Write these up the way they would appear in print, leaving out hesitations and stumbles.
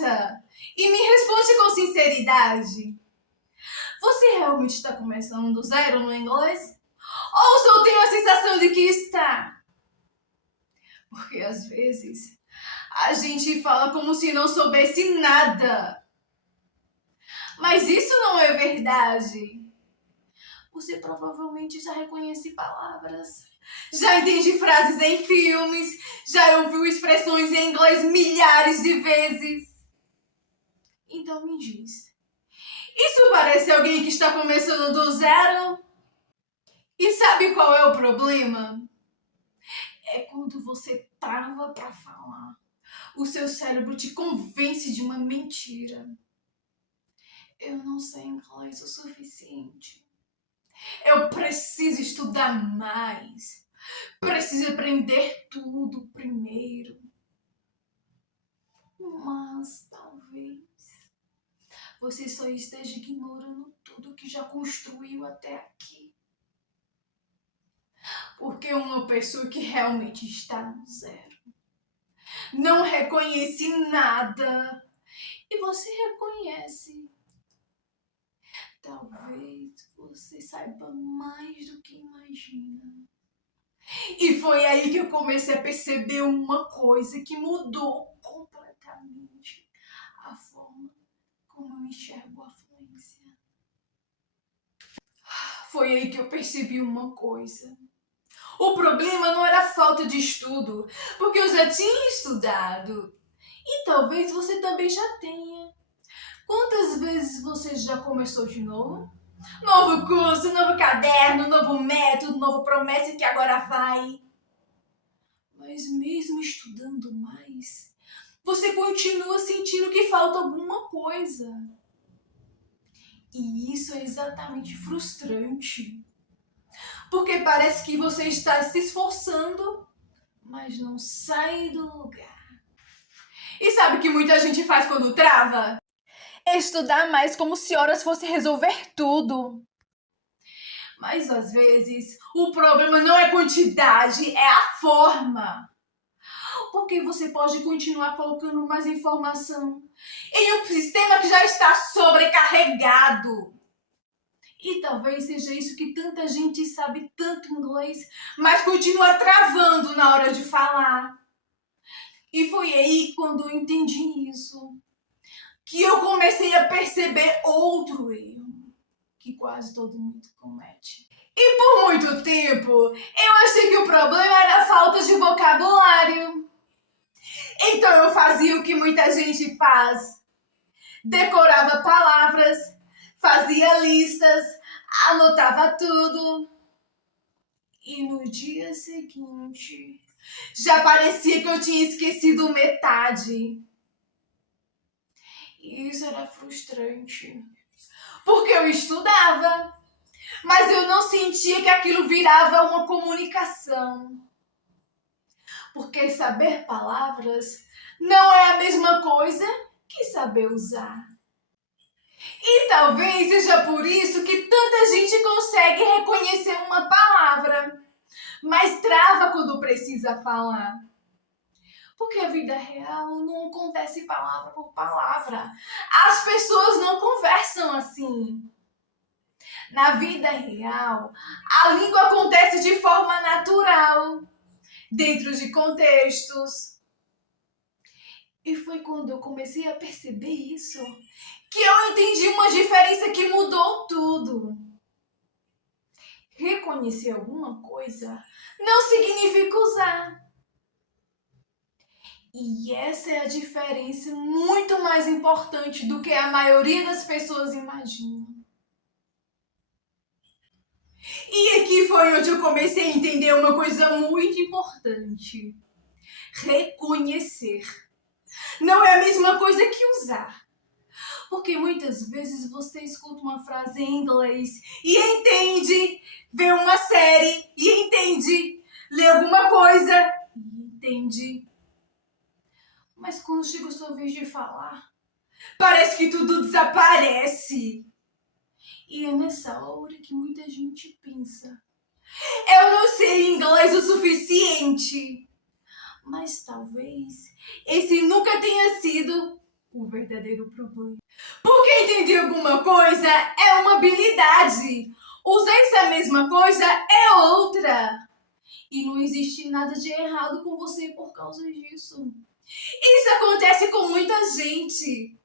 pergunta e me responde com sinceridade. Você realmente está começando do zero no inglês? Ou só tenho a sensação de que está? Porque às vezes a gente fala como se não soubesse nada. Mas isso não é verdade. Você provavelmente já reconhece palavras, já entende frases em filmes, já ouviu expressões em inglês milhares de vezes. Então me diz, isso parece alguém que está começando do zero? E sabe qual é o problema? É quando você trava para falar. O seu cérebro te convence de uma mentira. Eu não sei inglês o suficiente. Eu preciso estudar mais. Preciso aprender tudo primeiro. Mas talvez você só esteja ignorando tudo que já construiu até aqui. Porque uma pessoa que realmente está no zero não reconhece nada e você reconhece. Talvez você saiba mais do que imagina. E foi aí que eu comecei a perceber uma coisa que mudou completamente a forma como eu enxergo a fluência. Foi aí que eu percebi uma coisa. O problema não era a falta de estudo, porque eu já tinha estudado. E talvez você também já tenha. Quantas vezes você já começou de novo? Novo curso, novo caderno, novo método, novo promessa que agora vai. Mas mesmo estudando mais, você continua sentindo que falta alguma coisa. E isso é exatamente frustrante. Porque parece que você está se esforçando, mas não sai do lugar. E sabe o que muita gente faz quando trava? É estudar mais como se horas fosse resolver tudo. Mas às vezes o problema não é a quantidade, é a forma. Porque você pode continuar colocando mais informação em um sistema que já está sobrecarregado. E talvez seja isso que tanta gente sabe tanto inglês, mas continua travando na hora de falar. E foi aí quando eu entendi isso, que eu comecei a perceber outro erro que quase todo mundo comete. E por muito tempo, eu achei que o problema era a falta de vocabulário. Então eu fazia o que muita gente faz. Decorava palavras, fazia listas, anotava tudo. E no dia seguinte, já parecia que eu tinha esquecido metade. E isso era frustrante. Porque eu estudava, mas eu não sentia que aquilo virava uma comunicação. Porque saber palavras não é a mesma coisa que saber usar. E talvez seja por isso que tanta gente consegue reconhecer uma palavra, mas trava quando precisa falar. Porque a vida real não acontece palavra por palavra. As pessoas não conversam assim. Na vida real, a língua acontece de forma natural, dentro de contextos. E foi quando eu comecei a perceber isso que eu entendi uma diferença que mudou tudo. Reconhecer alguma coisa não significa usar. E essa é a diferença muito mais importante do que a maioria das pessoas imaginam. E aqui foi onde eu comecei a entender uma coisa muito importante. Reconhecer não é a mesma coisa que usar. Porque muitas vezes você escuta uma frase em inglês e entende, vê uma série e entende, lê alguma coisa e entende. Mas quando chega a sua vez de falar, parece que tudo desaparece. E é nessa hora que muita gente pensa: eu não sei inglês o suficiente. Mas talvez esse nunca tenha sido o verdadeiro problema. Porque entender alguma coisa é uma habilidade. Usar essa mesma coisa é outra. E não existe nada de errado com você por causa disso. Isso acontece com muita gente.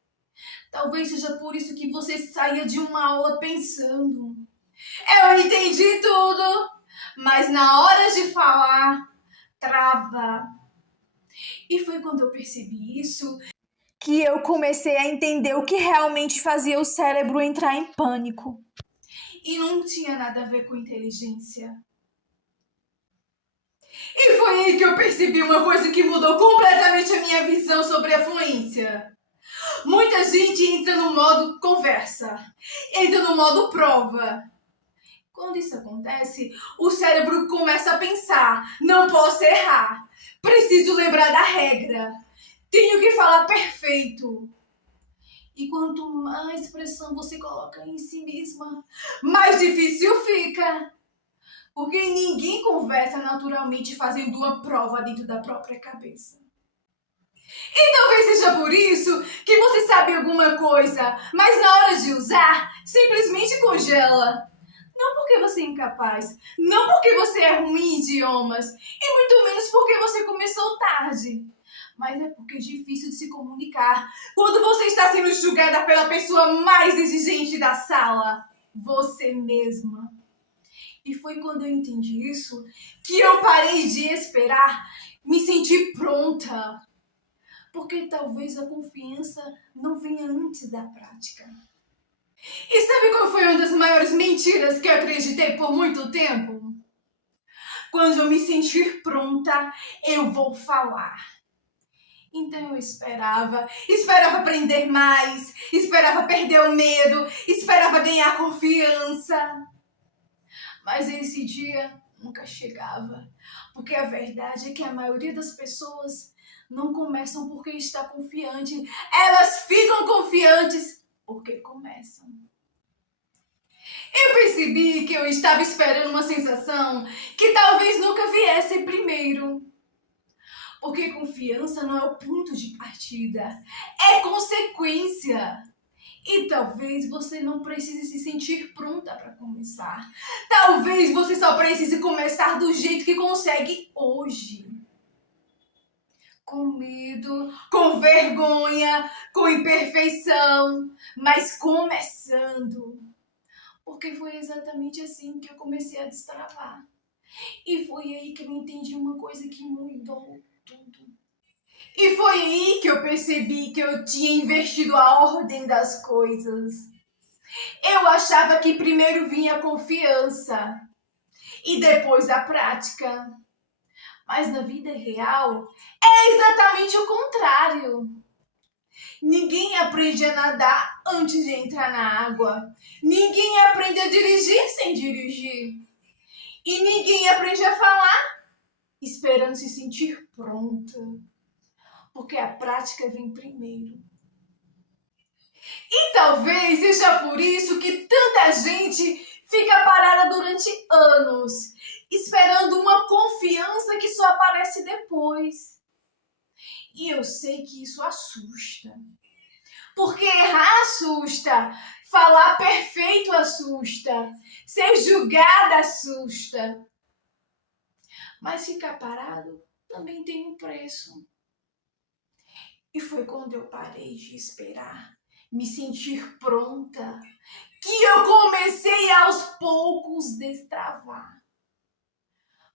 Talvez seja por isso que você saia de uma aula pensando: eu entendi tudo, mas na hora de falar, trava. E foi quando eu percebi isso que eu comecei a entender o que realmente fazia o cérebro entrar em pânico. E não tinha nada a ver com inteligência. E foi aí que eu percebi uma coisa que mudou completamente a minha visão sobre a fluência. Muita gente entra no modo conversa, entra no modo prova. Quando isso acontece, o cérebro começa a pensar: não posso errar, preciso lembrar da regra, tenho que falar perfeito. E quanto mais pressão você coloca em si mesma, mais difícil fica. Porque ninguém conversa naturalmente fazendo uma prova dentro da própria cabeça. E talvez seja por isso que você sabe alguma coisa, mas na hora de usar, simplesmente congela. Não porque você é incapaz, não porque você é ruim em idiomas, e muito menos porque você começou tarde. Mas é porque é difícil de se comunicar quando você está sendo julgada pela pessoa mais exigente da sala, você mesma. E foi quando eu entendi isso que eu parei de esperar me sentir pronta. Porque talvez a confiança não venha antes da prática. E sabe qual foi uma das maiores mentiras que eu acreditei por muito tempo? Quando eu me sentir pronta, eu vou falar. Então eu esperava aprender mais, esperava perder o medo, esperava ganhar confiança. Mas esse dia nunca chegava, porque a verdade é que a maioria das pessoas não começam porque está confiante, elas ficam confiantes porque começam. Eu percebi que eu estava esperando uma sensação que talvez nunca viesse primeiro. Porque confiança não é o ponto de partida, é consequência. E talvez você não precise se sentir pronta para começar. Talvez você só precise começar do jeito que consegue hoje. Com medo, com vergonha, com imperfeição, mas começando. Porque foi exatamente assim que eu comecei a destravar. E foi aí que eu entendi uma coisa que mudou tudo. E foi aí que eu percebi que eu tinha invertido a ordem das coisas. Eu achava que primeiro vinha a confiança e depois a prática. Mas na vida real é exatamente o contrário. Ninguém aprende a nadar antes de entrar na água. Ninguém aprende a dirigir sem dirigir. E ninguém aprende a falar esperando se sentir pronta. Porque a prática vem primeiro. E talvez seja por isso que tanta gente fica parada durante anos, esperando uma confiança que só aparece depois. E eu sei que isso assusta. Porque errar assusta, falar perfeito assusta, ser julgada assusta. Mas ficar parado também tem um preço. E foi quando eu parei de esperar me sentir pronta que eu comecei aos poucos destravar.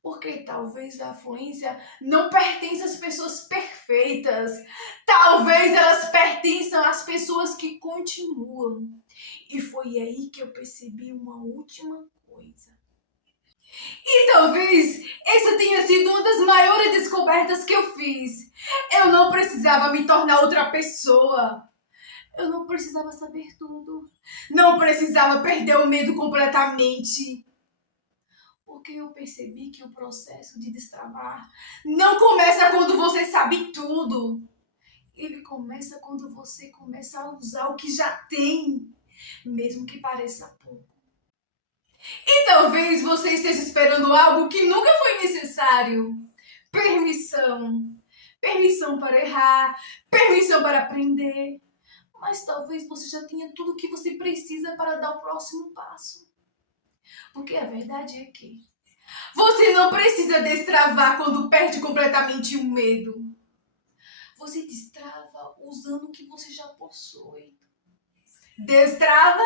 Porque talvez a fluência não pertence às pessoas perfeitas. Talvez elas pertençam às pessoas que continuam. E foi aí que eu percebi uma última coisa. E talvez essa tenha sido uma das maiores descobertas que eu fiz. Eu não precisava me tornar outra pessoa. Eu não precisava saber tudo. Não precisava perder o medo completamente. Porque eu percebi que o processo de destravar não começa quando você sabe tudo. Ele começa quando você começa a usar o que já tem, mesmo que pareça pouco. E talvez você esteja esperando algo que nunca foi necessário. Permissão. permissão para errar, permissão para aprender. Mas talvez você já tenha tudo o que você precisa para dar o próximo passo. Porque a verdade é que você não precisa destravar quando perde completamente o medo. Você destrava usando o que você já possui. Destrava